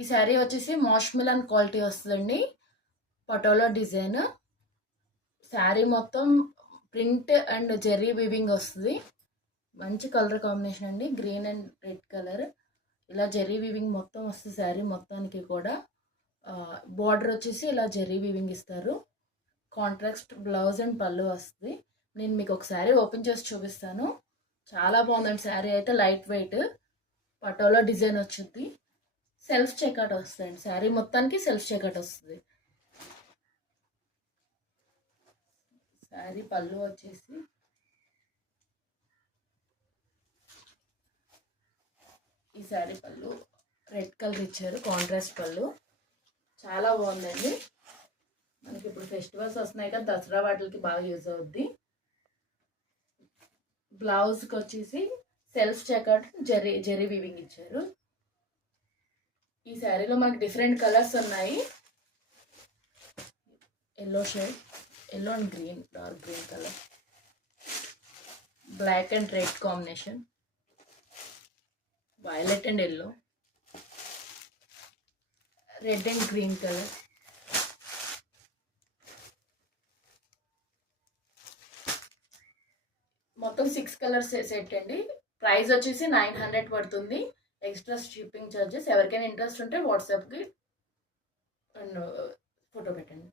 ఈ శారీ వచ్చేసి మాష్మిలన్ క్వాలిటీ వస్తుందండి. పటోలా డిజైన్. శారీ మొత్తం ప్రింట్ అండ్ జెర్రీ వీవింగ్ వస్తుంది. మంచి కలర్ కాంబినేషన్ అండి, గ్రీన్ అండ్ రెడ్ కలర్. ఇలా జెర్రీ వీవింగ్ మొత్తం వస్తుంది శారీ మొత్తానికి కూడా. బార్డర్ వచ్చేసి ఇలా జెర్రీ వీవింగ్ ఇస్తారు. కాంట్రాస్ట్ బ్లౌజ్ అండ్ పళ్ళు వస్తుంది. నేను మీకు ఒక శారీ ఓపెన్ చేసి చూపిస్తాను. చాలా బాగుందండి శారీ అయితే. లైట్ వెయిట్ పటోలా డిజైన్ వచ్చింది. సెల్ఫ్ చెక్అట్ వస్తుందండి, శారీ మొత్తానికి సెల్ఫ్ చెక్అట్ వస్తుంది. శారీ పళ్ళు వచ్చేసి ఈ శారీ పళ్ళు రెడ్ కలర్ ఇచ్చారు, కాంట్రాస్ట్ పళ్ళు. చాలా బాగుందండి. మనకి ఇప్పుడు ఫెస్టివల్స్ వస్తున్నాయి కదా, దసరా వాటికి బాగా యూజ్ అవుద్ది. బ్లౌజ్కి వచ్చేసి సెల్ఫ్ చెక్అట్ జెరీ వీవింగ్ ఇచ్చారు. ఈ శారీలో మనకి డిఫరెంట్ కలర్స్ ఉన్నాయి. Yellow shade, yellow and green, dark green colour, black and red combination, violet and yellow, red and green colour, మొత్తం 6 కలర్స్ సెట్ అండి. ప్రైస్ వచ్చేసి 900 పడుతుంది. Extra shipping charges. ఎవరికైనా ఇంట్రెస్ట్ ఉంటే వాట్సాప్కి అండ్ ఫోటో పెట్టండి.